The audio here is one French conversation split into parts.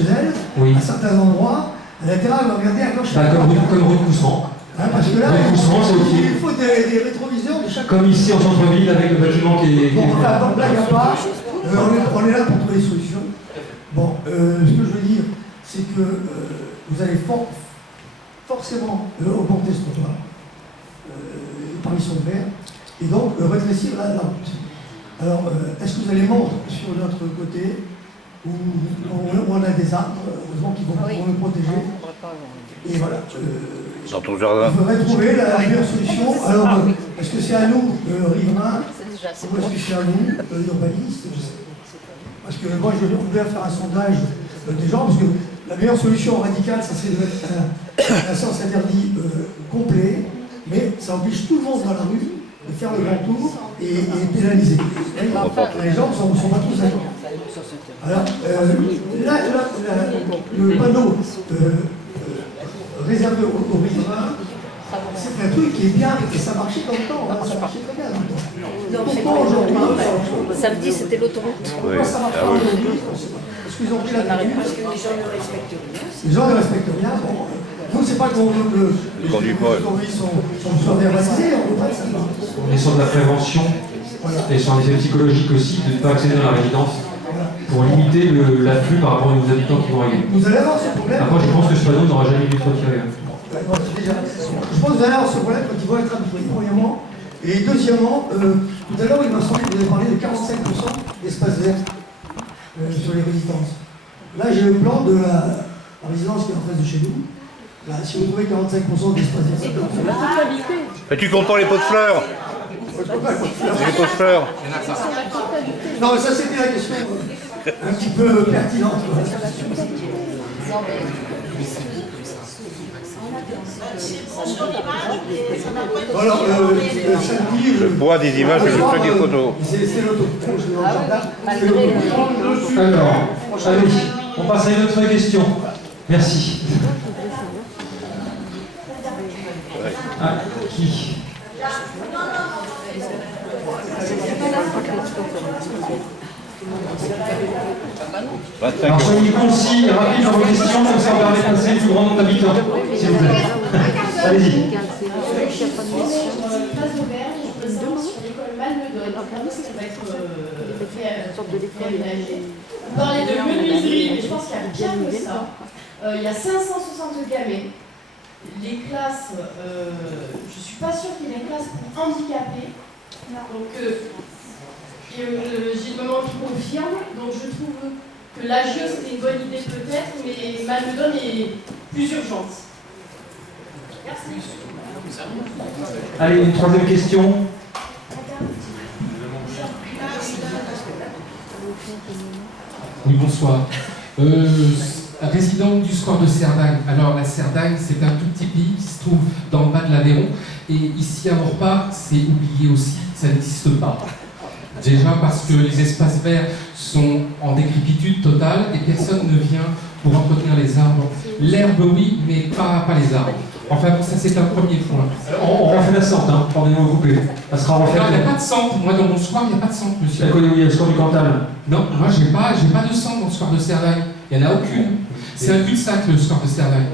chez elle, Oui. à certains endroits, elle a intérêt à regarder à gauche. Comme rue de Couserans. Parce que là, Rue de Couserans, c'est aussi. il faut des rétroviseurs de chaque. Comme ici en centre-ville avec le bâtiment qui est. Bon, enfin, blague à part, on est là pour trouver des solutions. Bon, ce que je veux dire, c'est que vous allez forcément augmenter ce trottoir, par les de verre, et donc rétrécir la route. Alors, est-ce que vous allez mordre sur notre côté, où on a des arbres, heureusement, qui vont nous protéger? Et voilà. Dans ton jardin. Il faudrait trouver la meilleure solution. Alors, est-ce que c'est à nous, riverains, ou est-ce que c'est à nous, urbanistes? Parce que moi, je voulais faire un sondage des gens, parce que la meilleure solution radicale, ça serait de mettre un sens interdit complet, mais ça oblige tout le monde dans la rue de faire le grand tour et pénaliser. Les gens ne sont pas tous d'accord. Alors, le panneau réservé aux riverains, c'est un truc qui est bien, et ça marchait dans le temps, hein, ça marchait très bien. Pourquoi aujourd'hui Samedi, c'était l'autoroute. Pourquoi ça marche pas aujourd'hui? Parce qu'ils ont pris la habitude. Parce que les gens ne respectent rien. Les gens ne respectent rien. Bon, nous, c'est pas qu'on veut que les conduits soient verbalisés, on veut pas que ça marche. On est sur de la prévention et sur un effet psychologique aussi de ne pas accéder dans la résidence pour limiter l'afflux par rapport aux habitants qui vont arriver. Vous allez avoir ce problème. Après, je pense que ce panneau n'aura jamais dû être retiré. Je pense que vous allez avoir ce problème quand ils vont être habitués, premièrement. Et deuxièmement, tout à l'heure, il m'a semblé que vous avez parlé de 45% d'espace vert sur les résidences. Là, j'ai le plan de la résidence qui est en face de chez nous. Là, si vous trouvez 45% d'espace vert, Mais tu comptes pas les pots de fleurs? Les pots de fleurs. non, mais ça, c'était la question un petit peu pertinente. Alors, samedi, Le poids des images et le truc des photos. c'est l'autoroute, je vais dans le jardin. Alors, allez, on passe à une autre question. Merci. Ah, qui? Alors, soyez concis et rapides dans vos questions, comme ça on permet de passer le plus grand nombre d'habitants, s'il vous plaît. Allez-y. Vous parlez de menuiserie, mais je pense qu'il y a bien que ça. Il y a 560 gamets. Les classes, je ne suis pas sûre qu'il y ait des classes pour handicapés. Donc, j'ai le moment qui confirme. Donc, je trouve que l'AGE, c'était une bonne idée peut-être, mais Malmedon est plus urgente. Merci. Allez, une troisième question. Oui, bonsoir. Résident du square de Cerdagne. Alors, la Cerdagne, c'est un tout petit pays qui se trouve dans le bas de l'Aveyron. Et ici, à Morpa, c'est oublié aussi, ça n'existe pas. Déjà parce que les espaces verts sont en décrépitude totale et personne ne vient pour entretenir les arbres. L'herbe, oui, mais pas les arbres. Enfin, bon, ça, c'est un premier point. On refait la centre, hein, pardonnez-moi de vous couper. Ça sera refait. Non, il n'y a pas de centre. Moi, dans mon square, il n'y a pas de centre, monsieur. D'accord, oui, le score du Cantal. Non, moi, j'ai pas de centre dans le square de Cerdagne. Il n'y en a aucune. C'est un cul-de-sac, le square de Cerdagne.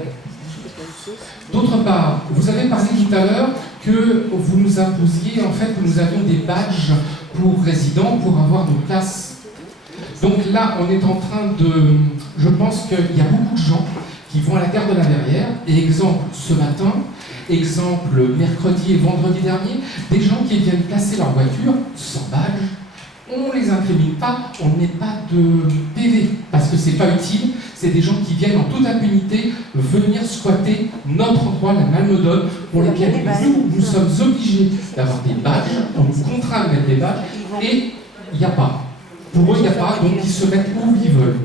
D'autre part, vous avez parlé tout à l'heure que vous nous imposiez, en fait, que nous avions des badges pour résidents pour avoir nos places. Donc là, on est en train de... Je pense qu'il y a beaucoup de gens qui vont à la gare de la Verrière, et exemple, ce matin, exemple, mercredi et vendredi dernier, des gens qui viennent placer leur voiture sans badge, on ne les incrimine pas, on ne met pas de PV, parce que c'est pas utile, c'est des gens qui viennent en toute impunité venir squatter notre endroit, la Malmedon, pour lesquels nous sommes obligés d'avoir des badges, on nous contraint de mettre des badges, et il n'y a pas. Pour eux, il n'y a pas, donc ils se mettent où ils veulent.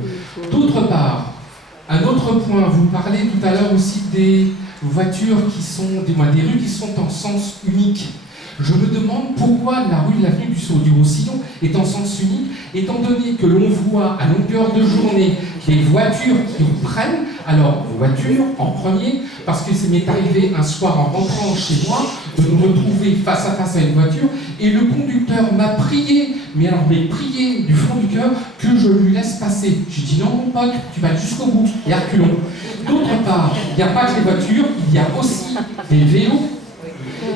D'autre part, un autre point, vous parlez tout à l'heure aussi des voitures qui sont, des rues qui sont en sens unique. Je me demande pourquoi la rue de l'avenue du Roussillon est en sens unique, étant donné que l'on voit à longueur de journée des voitures qui prennent, alors voitures en premier, parce que ça m'est arrivé un soir en rentrant chez moi, de nous retrouver face à face à une voiture, et le conducteur m'a prié, mais prié du fond du cœur, que je lui laisse passer. J'ai dit non mon pote, tu vas jusqu'au bout, et reculons. D'autre part, il n'y a pas que les voitures, il y a aussi des vélos.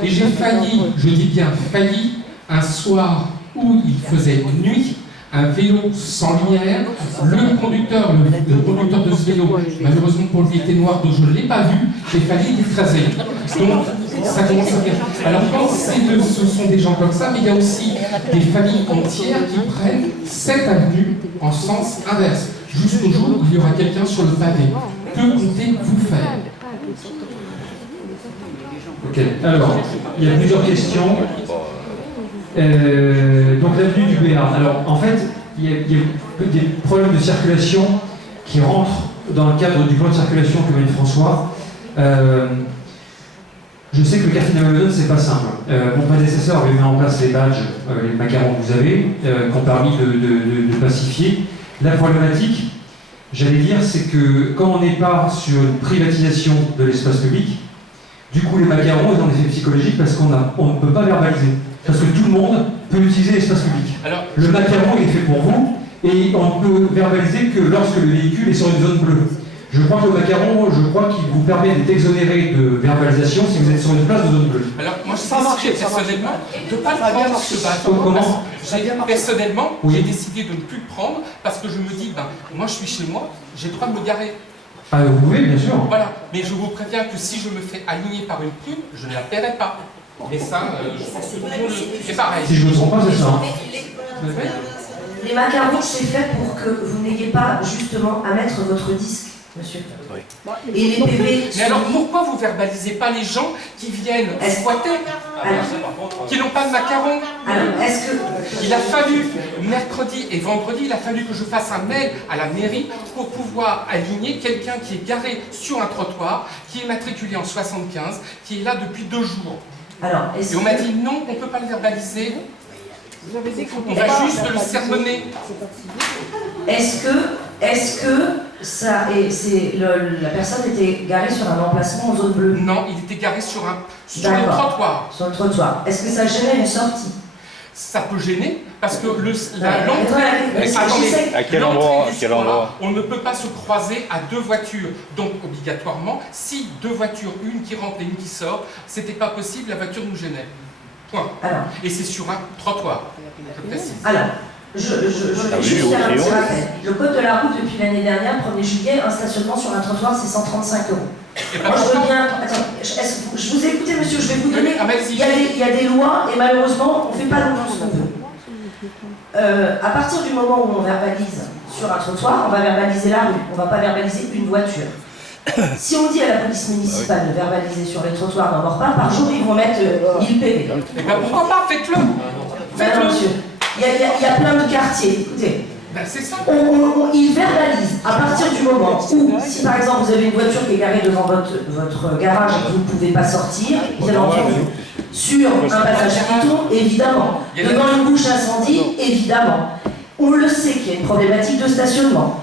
Et j'ai failli, je dis bien failli, un soir où il faisait nuit, un vélo sans lumière, le conducteur de ce vélo, malheureusement pour lui, était noir, donc je ne l'ai pas vu, j'ai failli l'écraser. Donc, ça commence à bien. Alors, quand ce sont des gens comme ça, mais il y a aussi des familles entières qui prennent cette avenue en sens inverse, jusqu'au jour où il y aura quelqu'un sur le pavé. Que comptez-vous faire? Ok, alors, il y a plusieurs questions. Donc l'avenue du Béarn. Alors en fait, il y a des problèmes de circulation qui rentrent dans le cadre du plan de circulation que mène François. Je sais que le quartier d'Amazon, c'est pas simple. Mon prédécesseur avait mis en place les badges, les macarons que vous avez, qui ont permis de pacifier. La problématique, j'allais dire, c'est que quand on n'est pas sur une privatisation de l'espace public, du coup les macarons ils ont des effets psychologiques parce qu'on ne peut pas verbaliser. Parce que tout le monde peut utiliser l'espace public. Alors, le macaron est fait pour vous, et on ne peut verbaliser que lorsque le véhicule est sur une zone bleue. Je crois que le macaron, qu'il vous permet d'être exonéré de verbalisation si vous êtes sur une place de zone bleue. Alors, moi, je décidé personnellement de ne pas le prendre, ce bâton. Personnellement, j'ai décidé de ne plus le prendre, parce que je me dis, moi, je suis chez moi, j'ai le droit de me garer. Ah, vous pouvez, bien sûr. Voilà, mais je vous préviens que si je me fais aligner par une pub, je ne la paierai pas. Et ça, c'est pareil. Si je ne me trompe pas, c'est ça. Les macarons, c'est fait pour que vous n'ayez pas justement à mettre votre disque, monsieur. Oui. Et les PV. Mais alors pourquoi vous verbalisez pas les gens qui viennent squatter, qui n'ont pas de macarons? Alors, est-ce que. Il a fallu, mercredi et vendredi, il a fallu que je fasse un mail à la mairie pour pouvoir aligner quelqu'un qui est garé sur un trottoir, qui est matriculé en 75, qui est là depuis 2 jours. Alors, et on m'a dit non, on ne peut pas le verbaliser. On va juste le sermonner. Est-ce que ça la personne était garée sur un emplacement en zone bleue? Non, il était garé sur le trottoir. Sur le trottoir. Est-ce que ça gênait une sortie? Ça peut gêner parce que l'entrée. À quel endroit on ne peut pas se croiser à 2 voitures. Donc obligatoirement, si 2 voitures, une qui rentre et une qui sort, c'était pas possible, la voiture nous gênait. Point. Alors, et c'est sur un trottoir, je précise. Alors, je vais juste faire un petit rappel. Le code de la route depuis l'année dernière, 1er juillet, un stationnement sur un trottoir, c'est 135 €. Moi, je veux bien. Attends, je vous ai écouté, monsieur, je vais vous donner. Il y a des lois et malheureusement, on ne fait pas non plus ce qu'on veut. À partir du moment où on verbalise sur un trottoir, on va verbaliser la rue, on ne va pas verbaliser une voiture. Si on dit à la police municipale de verbaliser sur les trottoirs d'un Morpa, par jour ils vont mettre 1000 PV. Et ben pourquoi pas, faites-le. Faites-le, monsieur. Il y a plein de quartiers, écoutez. Ben c'est ça. Ils verbalisent à partir du moment où, si par exemple vous avez une voiture qui est garée devant votre garage et que vous ne pouvez pas sortir, bien entendu. Sur un passage piéton, évidemment. Devant une bouche incendie, évidemment. On le sait qu'il y a une problématique de stationnement.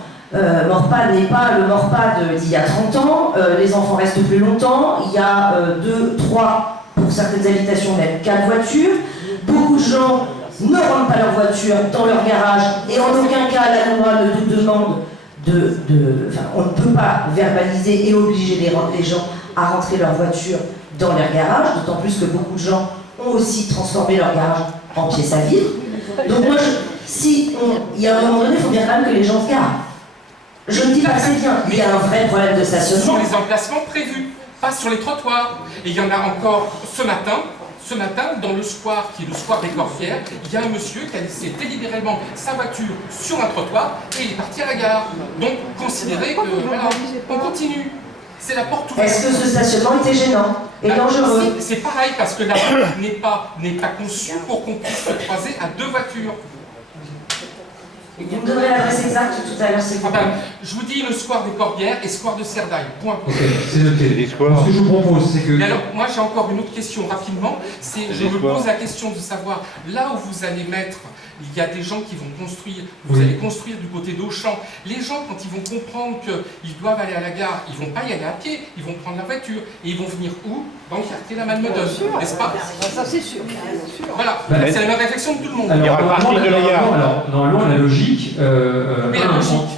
Morpa n'est pas le Morpa d'il y a 30 ans, les enfants restent plus longtemps, il y a 2, 3, pour certaines habitations même 4 voitures, beaucoup de gens ne rentrent pas leur voiture dans leur garage et en aucun cas la loi ne nous demande on ne peut pas verbaliser et obliger les gens à rentrer leur voiture dans leur garage, d'autant plus que beaucoup de gens ont aussi transformé leur garage en pièce à vivre. Donc moi, il y a un moment donné, il faut bien quand même que les gens se garent. Je ne dis pas que c'est bien, mais il y a un vrai problème de stationnement. Sur les emplacements prévus, pas sur les trottoirs. Et il y en a encore ce matin, dans le square, qui est le square des Corfières, il y a un monsieur qui a laissé délibérément sa voiture sur un trottoir et il est parti à la gare. Donc, considérez que, voilà, on continue. C'est la porte ouverte. Est-ce que ce stationnement était gênant et dangereux? C'est pareil, parce que la route n'est pas conçue pour qu'on puisse se croiser à 2 voitures. Vous me donnerez l'adresse exacte tout à l'heure, c'est Ah ben, je vous dis le square des Corbières et square de Cerdagne. Point. Ok, c'est noté. Les squares. Ce que je vous propose, c'est que... Et alors, moi j'ai encore une autre question rapidement. C'est, je me pose la question de savoir, là où vous allez mettre, il y a des gens qui vont construire, vous allez construire du côté d'Auchan. Les gens, quand ils vont comprendre qu'ils doivent aller à la gare, ils vont pas y aller à pied, ils vont prendre la voiture. Et ils vont venir où? Dans le quartier La Malmedonne, n'est-ce pas? Ça, c'est sûr. Voilà, c'est la même réflexion de tout le monde. Il y aura le parking de la gare. Normalement, la logique,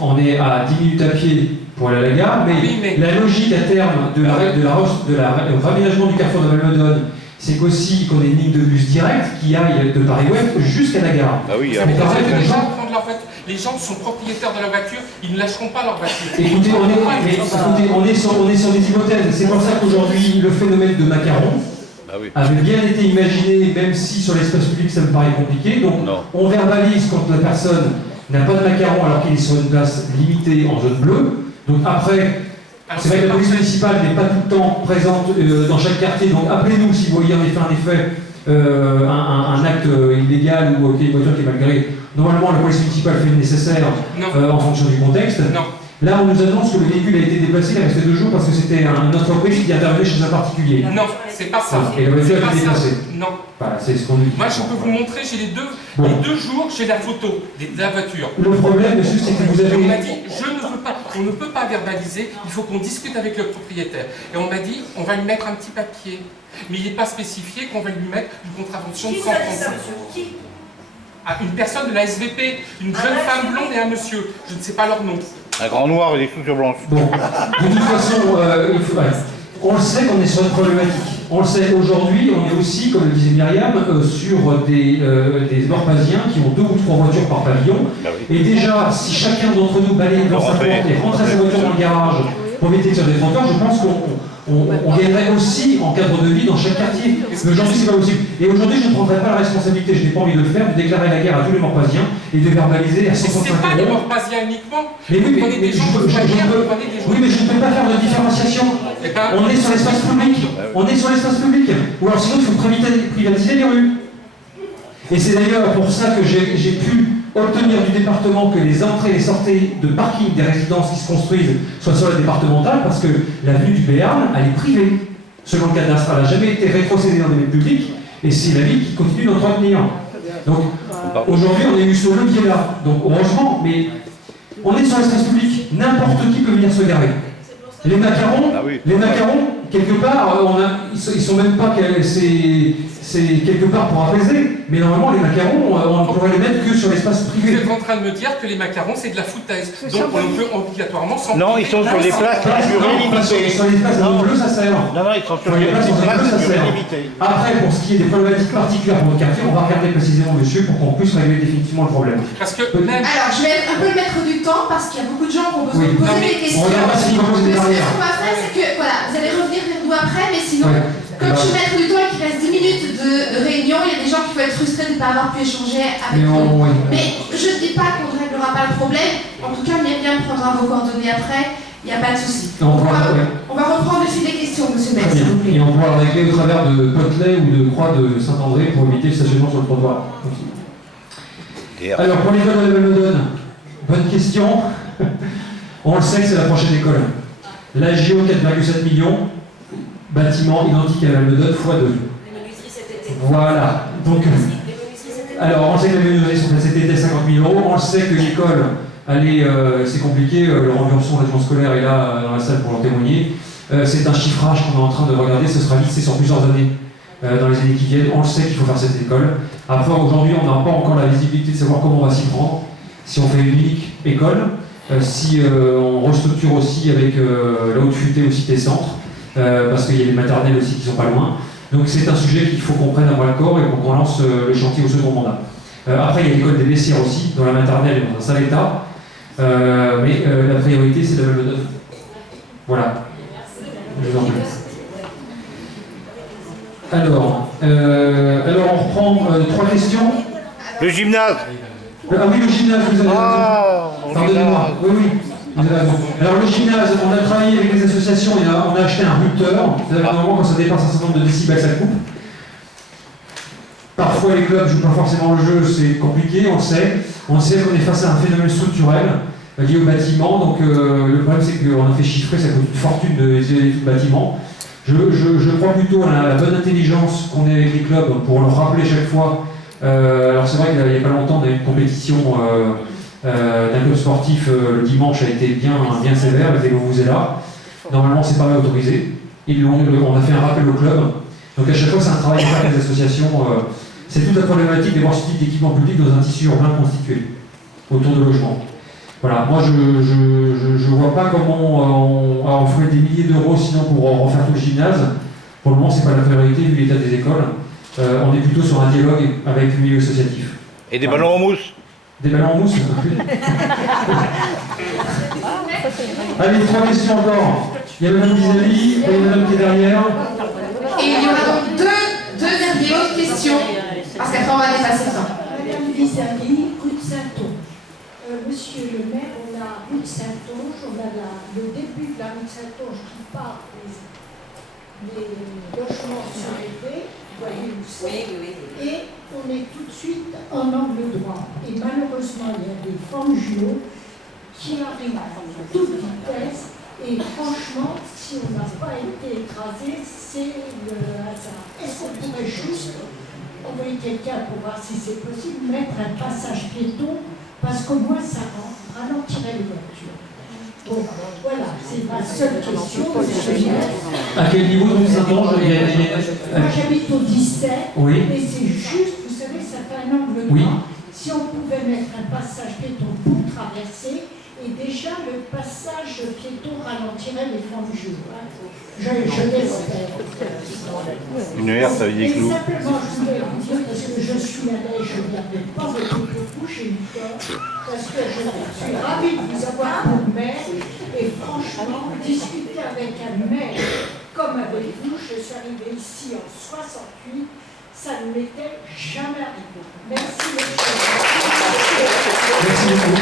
on est à 10 minutes à pied pour aller à la gare, mais la logique à terme de raménagement du carrefour de Malmedonne, c'est qu'aussi qu'on ait une ligne de bus directe qui aille de Paris-Ouest jusqu'à la gare. Ah oui, Mais parce que les gens prennent leur voiture. Les gens sont propriétaires de leur voiture, ils ne lâcheront pas leur voiture. Écoutez, on est sur des hypothèses. C'est pour ça qu'aujourd'hui, le phénomène de macaron avait bien été imaginé, même si sur l'espace public ça me paraît compliqué. Donc on verbalise quand la personne n'a pas de macaron alors qu'il est sur une place limitée en zone bleue. Donc après, c'est vrai que la police municipale n'est pas tout le temps présente dans chaque quartier. Donc appelez-nous si vous voyez en effet un acte illégal ou une voiture qui est mal garée. Normalement, la police municipale fait le nécessaire en fonction du contexte. Là, on nous annonce que le véhicule a été déplacé, il est resté 2 jours parce que c'était une entreprise qui intervenait chez un particulier. Non, c'est pas ça. Et la voiture a été déplacée. Non. Voilà, c'est ce qu'on nous dit. Moi, je peux vous montrer, j'ai les deux jours, j'ai la photo de la voiture. Le problème, monsieur, c'est que vous avez... On m'a dit, on ne peut pas verbaliser, il faut qu'on discute avec le propriétaire. Et on m'a dit, on va lui mettre un petit papier. Mais il n'est pas spécifié qu'on va lui mettre une contravention de 135. Qui? À une personne de la SVP, une jeune femme blonde et un monsieur. Je ne sais pas leur nom. Un grand noir et des chaussures blanches. Bon, de toute façon, on le sait qu'on est sur une problématique. On le sait aujourd'hui, on est aussi, comme le disait Myriam, sur des Orpasiens qui ont 2 ou 3 voitures par pavillon. Et déjà, si chacun d'entre nous balaye dans sa porte et rentrait sa voiture dans le garage pour éviter sur des trottoirs, je pense qu'on gagnerait aussi en cadre de vie dans chaque quartier. Mais aujourd'hui, c'est pas possible. Et aujourd'hui, je ne prendrai pas la responsabilité, je n'ai pas envie de le faire, de déclarer la guerre à tous les Morpasiens et de verbaliser à 135 €. C'est pas les Morpasiens uniquement. Mais oui, mais je ne peux pas faire de différenciation. On est sur l'espace public. On est sur l'espace public. Ou alors sinon, il faut privatiser les rues. Et c'est d'ailleurs pour ça que j'ai pu obtenir du département que les entrées et les sorties de parking des résidences qui se construisent soient sur la départementale, parce que l'avenue du Béarn, elle est privée. Selon le cadastre, elle n'a jamais été rétrocédée dans des biens publics, et c'est la ville qui continue d'entretenir. Donc, aujourd'hui, on est eu ce levier-là. Donc, heureusement, mais on est sur l'espace public. N'importe qui peut venir se garer. Les macarons, quelque part, ils sont même pas... C'est quelque part pour apaiser, mais normalement les macarons, on ne pourrait les mettre que sur l'espace privé. Vous êtes en train de me dire que les macarons c'est de la foutaise, donc on peut obligatoirement s'en... Non, ils sont sur les places durée limitée. Sur les places en bleu, ça sert. Non, ils sont sur les places durée limitée. Après, pour ce qui est des problématiques particulières pour le quartier, on va regarder précisément, monsieur, pour qu'on puisse régler définitivement le problème. Parce que même... Alors, je vais un peu le mettre du temps, parce qu'il y a beaucoup de gens qui ont besoin de poser des questions. On regardera si on pose des barrières. Ce qu'on va faire, c'est que, voilà, vous allez revenir vers nous après, mais sinon... Comme je vais mettre du temps et qu'il reste 10 minutes de réunion, il y a des gens qui peuvent être frustrés de ne pas avoir pu échanger avec vous. Mais je ne dis pas qu'on ne réglera pas le problème. En tout cas, Myriam prendra vos coordonnées après. Il n'y a pas de souci. On va reprendre le fil des questions, monsieur Metz. Et on pourra le régler au travers de Potelet ou de Croix de Saint-André pour éviter le stationnement sur le trottoir. Alors, pour l'école de la Malmedonne, bonne question. On le sait que c'est la prochaine école. La JO, 4,7 millions. Bâtiment identique à la Malmedonne x2. Les menuiseries cet été. Voilà. Donc, alors, on sait que les menuiseries sont cet été à 50 000 €. On sait que l'école, c'est compliqué. Le renversement de l'agent scolaire est là dans la salle pour en témoigner. C'est un chiffrage qu'on est en train de regarder. Ce sera lissé sur plusieurs années. Dans les années qui viennent, on le sait qu'il faut faire cette école. Après, aujourd'hui, on n'a pas encore la visibilité de savoir comment on va s'y prendre. Si on fait une unique école, si on restructure aussi avec la haute futée au cité centre. Parce qu'il y a les maternelles aussi qui sont pas loin. Donc c'est un sujet qu'il faut qu'on prenne à bras le corps et qu'on lance le chantier au second mandat. Après il y a l'école des Bessières aussi, dont la maternelle est dans un sale état. Mais la priorité c'est la Malmedonne. Voilà. Je vous en prie. Alors on reprend 3 questions. Le gymnase. Ah oui, le gymnase, vous avez raison. Pardonnez-moi. Oui. Alors le gymnase, on a travaillé avec les associations et on a acheté un routeur. Normalement, quand ça dépasse un certain nombre de décibels, ça coupe. Parfois les clubs ne jouent pas forcément le jeu, c'est compliqué, on le sait. On sait qu'on est face à un phénomène structurel lié au bâtiment. Donc le problème c'est qu'on a fait chiffrer, ça coûte une fortune de isoler tout le bâtiment. Je crois plutôt à la bonne intelligence qu'on ait avec les clubs pour leur rappeler chaque fois. Alors c'est vrai qu'il n'y a pas longtemps, on a eu une compétition d'un club sportif le dimanche a été bien sévère, le vélo vous est là. Normalement c'est pas autorisé. On a fait un rappel au club. Donc à chaque fois c'est un travail à faire avec les associations. C'est toute la problématique d'avoir ce type d'équipement public dans un tissu urbain constitué autour de logements. Voilà, moi je ne vois pas comment on ferait des milliers d'euros sinon pour refaire tout le gymnase. Pour le moment c'est pas la priorité vu l'état des écoles. On est plutôt sur un dialogue avec le milieu associatif. Et des ballons en mousse? Des ballons en mousse. Allez, 3 questions encore. Il y a Mme Dizali et Mme qui est derrière. Et il y aura donc deux autres questions, parce qu'après on va dépasser le temps. Madame Dizali, rue de Saint-Onge. Monsieur le maire, on a rue de Saint-Onge, on a le début de la rue de Saint-Onge qui part des logements surélevés, vous voyez où c'est, et on est tout de suite en angle droit. Et malheureusement, il y a des fangiots qui arrivent à toute vitesse. Et franchement, si on n'a pas été écrasé, c'est le hasard. Est-ce qu'on pourrait juste envoyer quelqu'un pour voir si c'est possible, mettre un passage piéton, parce qu'au moins ça ralentirait les voitures. Bon, voilà, c'est ma seule question. À quel niveau de Saint-Onge? Moi j'habite au 17, oui. Et c'est juste, vous savez, ça fait un angle droit. Oui. Si on pouvait mettre un passage piéton pour traverser, et déjà, le passage piéton ralentirait les fangiots. Hein. Je l'espère. Une heure, ça veut dire que nous. Et simplement, je voulais vous dire, parce que je suis allée, je ne regardais pas votre beaucoup, j'ai eu peur, parce que je suis ravie de vous avoir comme maire, et franchement, discuter avec un maire comme avec vous, je suis arrivée ici en 68, ça ne m'était jamais arrivé. Merci, monsieur. Merci beaucoup.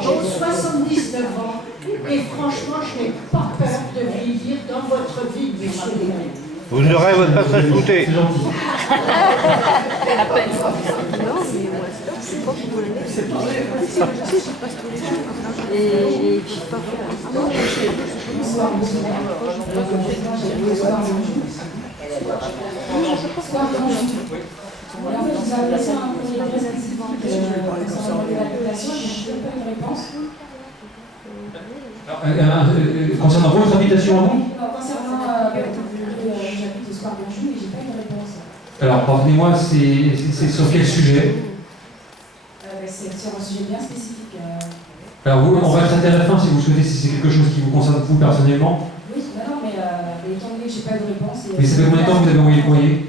J'ai 79 ans et franchement, je n'ai pas peur de vieillir dans votre vie, monsieur le maire. Vous aurez votre passage goûté. C'est gentil. En fait, vous avez laissé un courrier très activant concernant l'évacuation, je n'ai pas une réponse. Concernant votre habitation à vous? Non, concernant j'habite au Square Blanchou, mais je n'ai pas une réponse. Alors, pardonnez-moi, c'est sur quel sujet? C'est sur un sujet bien spécifique. Alors, vous, on va traiter à la fin si vous souhaitez, si c'est quelque chose qui vous concerne vous personnellement. Oui, non, mais étant donné que je n'ai pas de réponse. Mais ça fait combien de temps que vous avez envoyé le courrier?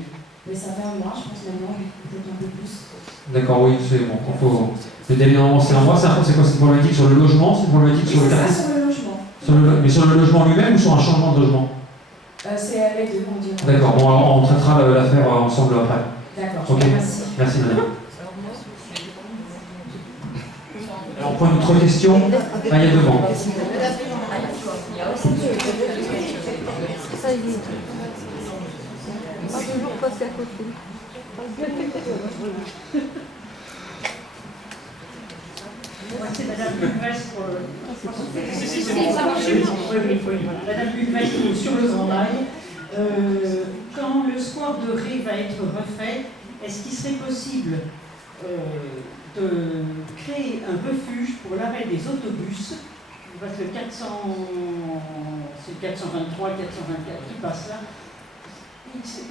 Mais ça fait un mois, je pense maintenant, peut-être un peu plus. D'accord, oui, c'est bon. Il faut. Le délai normalement c'est un mois, c'est quoi? C'est une problématique sur le logement? C'est une problématique sur le quartier? Sur le logement. Mais sur le logement lui-même ou sur un changement de logement? C'est avec deux, on dirait. D'accord, bon, on traitera l'affaire ensemble après. D'accord, ok. Merci. Merci madame. Alors on prend une autre question. Ah, il y a devant. Toujours passer à côté. C'est Madame Bulvestre. Madame Bulvestre sur le Grand Mail. Quand le square de Ré va être refait, est-ce qu'il serait possible de créer un refuge pour l'arrêt des autobus? Parce que c'est le 423, 424 qui passe là.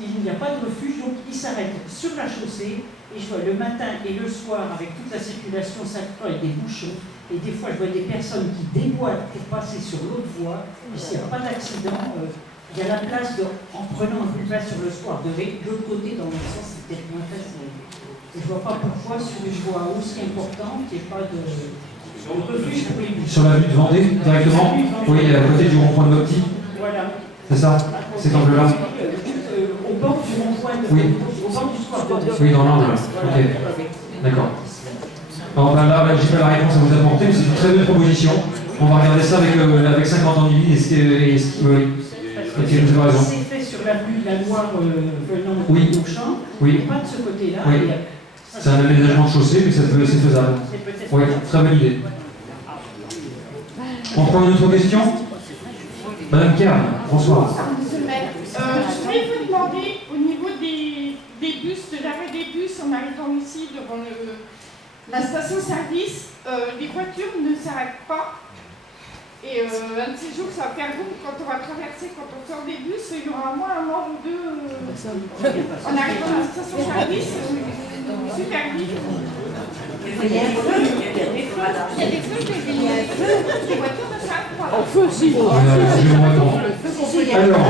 Il n'y a pas de refuge, donc ils s'arrêtent sur la chaussée. Et je vois le matin et le soir, avec toute la circulation, ça et des bouchons. Et des fois, je vois des personnes qui déboîtent pour passer sur l'autre voie. Et s'il n'y a pas d'accident, il y a la place, en prenant un peu de place sur le square, de l'autre côté, dans le sens, c'est peut-être moins facile. Et je ne vois pas pourquoi, sur une voie aussi importante, il n'y ait pas de refuge pour les bouchons. Sur la rue de Vendée, directement? Oui, à côté du rond-point de Mopti. Voilà. C'est ça? Cet angle-là? Au bord du rond-point de oui. Au bord du square de oui, dans l'angle. Ok. D'accord. Alors, ben là, j'ai pas la réponse à vous apporter, mais c'est une très belle proposition. On va regarder ça avec 50 ans de vie et ce qui nous a raison. C'est fait sur sur l'avenue de la Loire venant Oui. d'Auchan, Oui. pas de ce côté-là. Oui. C'est un aménagement de chaussée, mais c'est faisable. C'est peut-être Oui, très bonne idée. On prend une autre question? Madame Kern, bonsoir. Monsieur le maire, je voulais vous demander, au niveau des bus, de l'arrêt des bus en arrivant ici devant la station-service, les voitures ne s'arrêtent pas. Et un de ces jours, ça va faire boum quand on va traverser, quand on sort des bus, il y aura au moins un mort ou deux en arrivant à la station-service, super vite. Il y a des feux, les voitures ne s'arrêtent pas. En feu, si. Alors,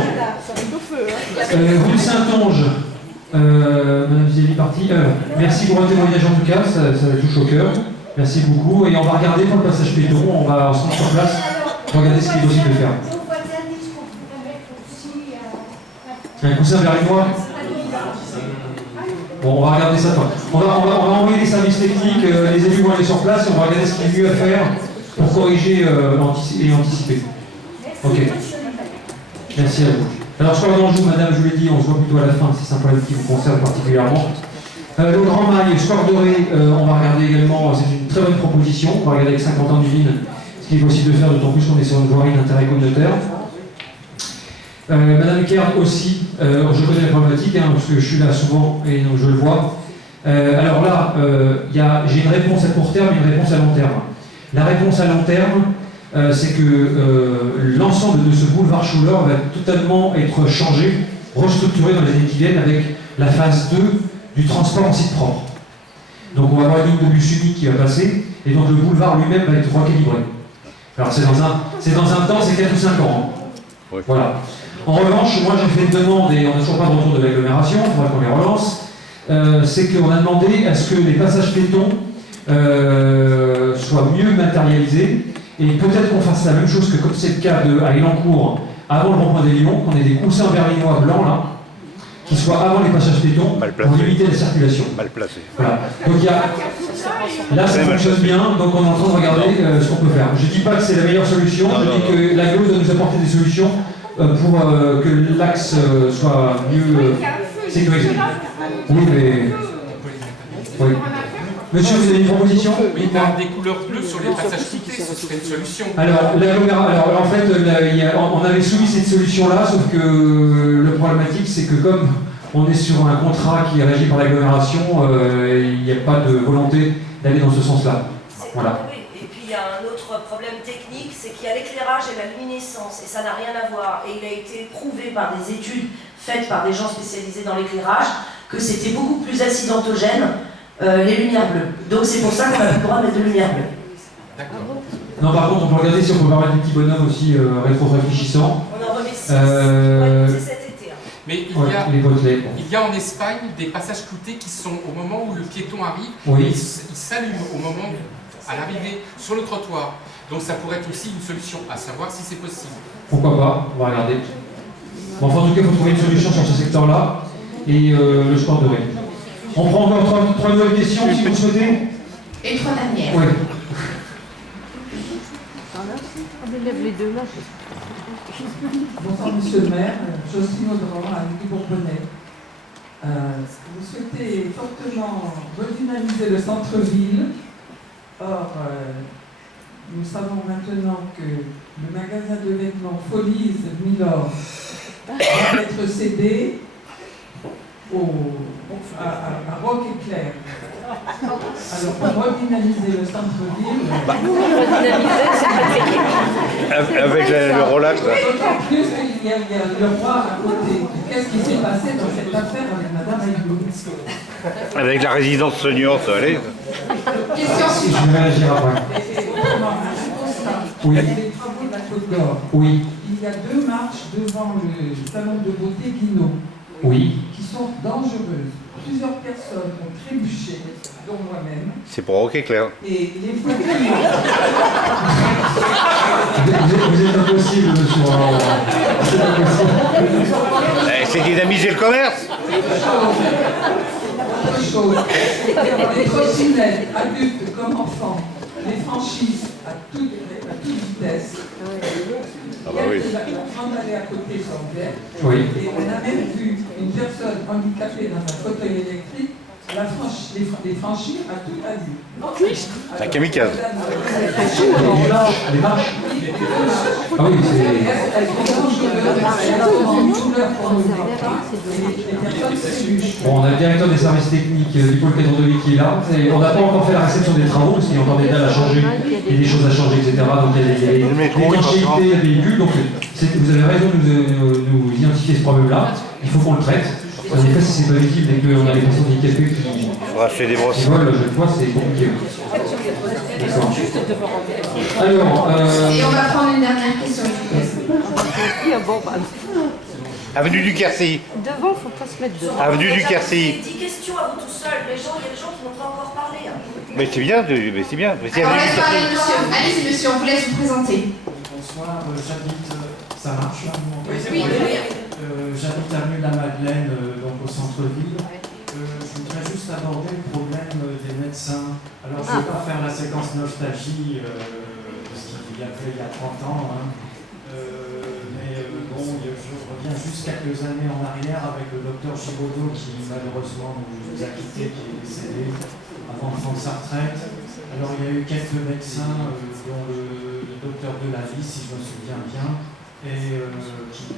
rue Saint-Onge, Madame Zélie partie. Merci pour votre témoignage en tout cas, ça touche au cœur. Merci beaucoup. Et on va regarder pour le passage péton, on va se rendre sur place, regarder ce qu'il est possible de faire. Un coussin berlinois. Bon, on va regarder ça. On va envoyer les services techniques, les élus vont aller sur place et on va regarder ce qu'il est mieux à faire pour corriger et anticiper. Ok. Merci à vous. Alors, je crois d'Anjou, madame, je vous l'ai dit, on se voit plutôt à la fin, c'est un problème qui vous concerne particulièrement. Le Grand Mail, Square Doré, on va regarder également, c'est une très bonne proposition, on va regarder avec 50 ans d'usine ce qu'il est possible de faire, d'autant plus qu'on est sur une voirie d'intérêt communautaire. Madame Kern aussi, je connais la problématique, parce que je suis là souvent et donc je le vois. Alors là, j'ai une réponse à court terme et une réponse à long terme. La réponse à long terme, c'est que l'ensemble de ce boulevard Schuller va totalement être changé, restructuré dans les années qui viennent avec la phase 2 du transport en site propre. Donc on va avoir une ligne de bus unique qui va passer, et donc le boulevard lui-même va être recalibré. Alors c'est dans un temps, c'est 4 ou 5 ans. Oui. Voilà. En revanche, moi j'ai fait une demande, et on n'a toujours pas de retour de l'agglomération, il faudra qu'on les relance, c'est qu'on a demandé à ce que les passages piétons soient mieux matérialisés, et peut-être qu'on fasse la même chose que comme c'est le cas à Élancourt, avant le rond-point des Lions, qu'on ait des coussins berlinois blancs là, qui soient avant les passages piétons pour limiter la circulation. Mal placé. Voilà. Donc là ça fonctionne bien, donc on est en train de regarder ce qu'on peut faire. Je ne dis pas que c'est la meilleure solution, je dis que l'agglo doit nous apporter des solutions pour que l'axe soit mieux sécurisé. Oui, mais... Oui. Monsieur, vous avez une proposition? Oui, des couleurs bleues sur les passages piqués, ce serait une solution. Alors en fait, on avait soumis cette solution-là, sauf que le problématique, c'est que comme on est sur un contrat qui est régi par l'agglomération, il n'y a pas de volonté d'aller dans ce sens-là. Voilà. Et puis il y a un autre problème technique, c'est qu'il y a l'éclairage et la luminescence, et ça n'a rien à voir. Et il a été prouvé par des études faites par des gens spécialisés dans l'éclairage que c'était beaucoup plus accidentogène les lumières bleues. Donc c'est pour ça qu'on n'a plus le droit de mettre de lumière bleue. D'accord. Non, par contre, on peut regarder si on peut mettre des petits bonhommes aussi rétro-réfléchissants. On en remet 6 cet été. Mais il y a en Espagne des passages cloutés qui sont au moment où le piéton arrive, ils s'allument au moment à l'arrivée sur le trottoir. Donc ça pourrait être aussi une solution, à savoir si c'est possible. Pourquoi pas, on va regarder. Bon, enfin, en tout cas, il faut trouver une solution sur ce secteur-là et le sport doré. On prend encore trois nouvelles questions si vous le souhaitez. Et 3 dernières. Oui. On lève les deux là. Bonsoir Monsieur le maire, Jocelyne Audran, à Bourbonnais. Vous souhaitez fortement redynamiser le centre-ville. Or, nous savons maintenant que le magasin de vêtements Folies Milord va être cédé à Rock Éclair. Alors, pour redynamiser le centre-ville... Avec le relax. D'autant plus qu'il y a le roi à côté. Qu'est-ce qui s'est passé dans cette affaire avec Madame Aïdou? Avec la résidence senior, ça allait. Question suivante. Je vais réagir après. Oui. Avec les travaux de la Côte d'Or. Oui. Il y a 2 marches devant le salon de beauté Guinaud. Oui. Qui sont dangereuses. Plusieurs personnes ont trébuché, dont moi-même. C'est pour Rock Éclair. Et les voitures... Vous êtes impossible, monsieur. C'est impossible. C'est dynamiser le commerce. Autre chose. Les trottinettes, adultes comme enfants, les franchises à toute vitesse. Ah bah oui. la grande allée à côté sur Vert. Oui. Et on a même vu une personne handicapée dans un fauteuil électrique les franchir à toute allure. C'est un kamikaze. Les marches. Ah oui, bon, on a le directeur des services techniques du pôle Cadre qui est là. Et on n'a pas encore fait la réception des travaux parce qu'il y a encore des dalles à changer, il y a des choses à changer, etc. Donc il y a l'étanchéité des véhicules. Donc vous avez raison de nous identifier ce problème-là. Il faut qu'on le traite. En effet, si c'est pas utile et qu'on a des personnes handicapées qui acheter des brosses. volent, je crois, c'est compliqué. D'accord. Alors, Et on va prendre une dernière question. Avenue du Quercy. Devant, faut pas se mettre devant. Avenue du Quercy. 10 questions à vous tout seul. Il y a des gens qui n'ont pas encore parlé. Mais c'est bien, mais c'est bien. Mais c'est Alors, Avenue laisse du parler Quercy. monsieur. Allez-y monsieur, on vous laisse vous présenter. Bonsoir, j'habite, ça marche là, vous m'entendez? Oui, oui. J'habite avenue de la Madeleine, donc au centre-ville. Je voudrais juste aborder le problème des médecins. Alors je ne vais pas faire la séquence nostalgie, parce qu'il y a fait il y a 30 ans, hein. Mais bon, je reviens juste quelques années en arrière avec le docteur Chibodo qui malheureusement nous a quittés, qui est décédé avant de prendre sa retraite. Alors il y a eu quelques médecins, dont le docteur Delavis, si je me souviens bien, et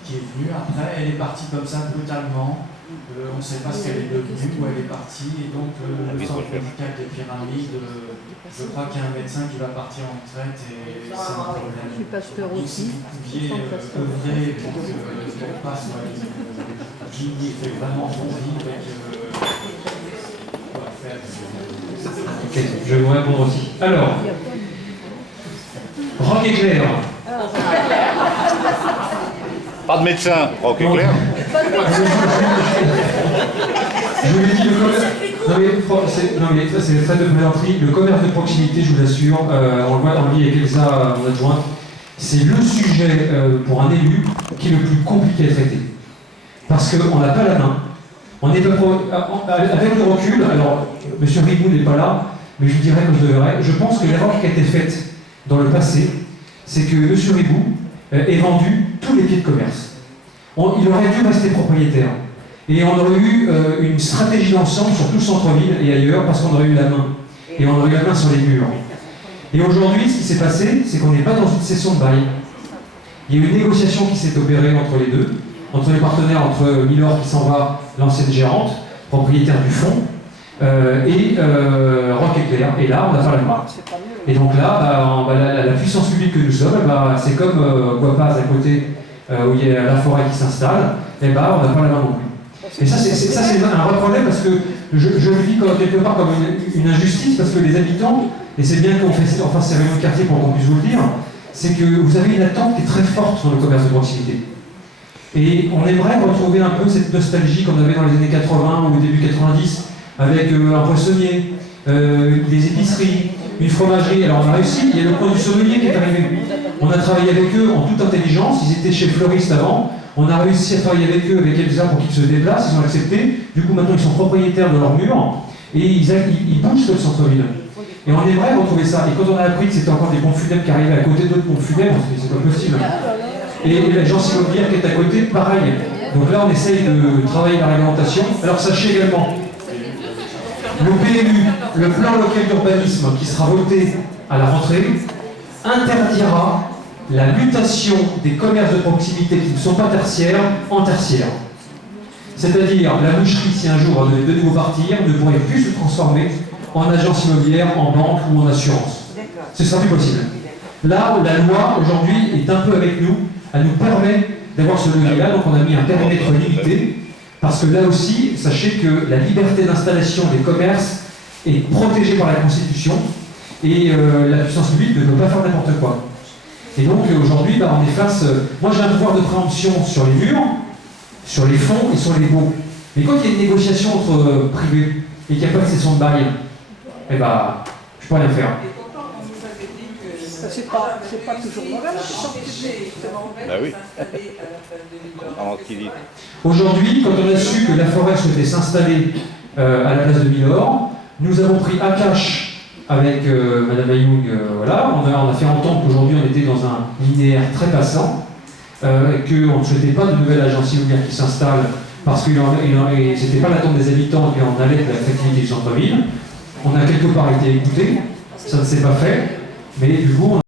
qui est venue. Après, elle est partie comme ça brutalement. On ne sait pas ce qu'elle est devenue, où elle est partie. Et donc, le centre médical des Pyramides, je crois qu'il y a un médecin qui va partir en retraite et c'est un problème. Je suis pasteur aussi. Si vous pouviez œuvrer pour qu'on passe, qui fait vraiment bon vivre et qu'on va faire. ok, je vais vous répondre aussi. Alors, Rock éclair. Pas de médecin. Ok, clair. Je vous l'ai dit, non mais ça c'est très de plaisanterie. Le commerce de proximité, je vous l'assure, on le voit dans le lit avec Elsa, mon adjointe, c'est le sujet pour un élu qui est le plus compliqué à traiter. Parce qu'on n'a pas la main. On est avec le recul, alors M. Riboud n'est pas là, mais je dirais que je devrais. Je pense que l'erreur qui a été faite dans le passé, c'est que M. Riboud ait vendu tous les pieds de commerce. Il aurait dû rester propriétaire. Et on aurait eu une stratégie d'ensemble sur tout le centre-ville et ailleurs, parce qu'on aurait eu la main. Et on aurait eu la main sur les murs. Et aujourd'hui, ce qui s'est passé, c'est qu'on n'est pas dans une session de bail. Il y a eu une négociation qui s'est opérée entre les deux, entre les partenaires, entre Milor qui s'en va, l'ancienne gérante, propriétaire du fonds, et Rock Éclair. Et là, on n'a pas la main. Et donc là, la puissance publique que nous sommes, c'est comme Guapaz à côté, où il y a la forêt qui s'installe, et on n'a pas la main non plus. Et ça, c'est un vrai problème parce que je le vis quelque part comme une injustice, parce que les habitants, et c'est bien qu'on fasse ces réunions de quartier pour qu'on puisse vous le dire, c'est que vous avez une attente qui est très forte dans le commerce de proximité. Et on aimerait retrouver un peu cette nostalgie qu'on avait dans les années 80 ou au début 90, avec un poissonnier, des épiceries, une fromagerie. Alors on a réussi, il y a le coin du sommelier qui est arrivé. On a travaillé avec eux en toute intelligence, ils étaient chez Fleuriste avant, on a réussi à travailler avec eux, avec Elsa pour qu'ils se déplacent, ils ont accepté. Du coup maintenant ils sont propriétaires de leurs murs et ils bougent sur le centre-ville. Et on aimerait retrouver ça. Et quand on a appris que c'était encore des pompes funèbres qui arrivaient à côté d'autres pompes funèbres, on s'est dit c'est pas possible. Et l'agence immobilière qui est à côté, pareil. Donc là on essaye de travailler la réglementation. Alors sachez également, le PLU, le plan local d'urbanisme qui sera voté à la rentrée, interdira la mutation des commerces de proximité qui ne sont pas tertiaires en tertiaires. C'est-à-dire, la boucherie, si un jour elle devait de nouveau partir, ne pourrait plus se transformer en agence immobilière, en banque ou en assurance. Ce sera plus possible. Là, la loi, aujourd'hui, est un peu avec nous. Elle nous permet d'avoir ce levier-là, donc on a mis un périmètre limité, parce que là aussi, sachez que la liberté d'installation des commerces est protégée par la Constitution, et la puissance publique ne peut pas faire n'importe quoi. Et donc aujourd'hui, on est face... moi j'ai un pouvoir de préemption sur les murs, sur les fonds et sur les baux. Mais quand il y a une négociation entre privés et qu'il n'y a pas de cession de bail, je ne peux rien faire. C'est pas toujours mauvais, Bah oui. Aujourd'hui, quand on a su que la forêt souhaitait s'installer à la place de Milor, nous avons pris à cash avec Madame Ayoung, voilà, on a fait entendre qu'aujourd'hui on était dans un linéaire très passant, qu'on ne souhaitait pas de nouvelle agence immobilière qui s'installe parce que c'était pas l'attente des habitants qui en allait de l'attractivité du centre-ville. On a quelque part été écouté, ça ne s'est pas fait, mais du coup on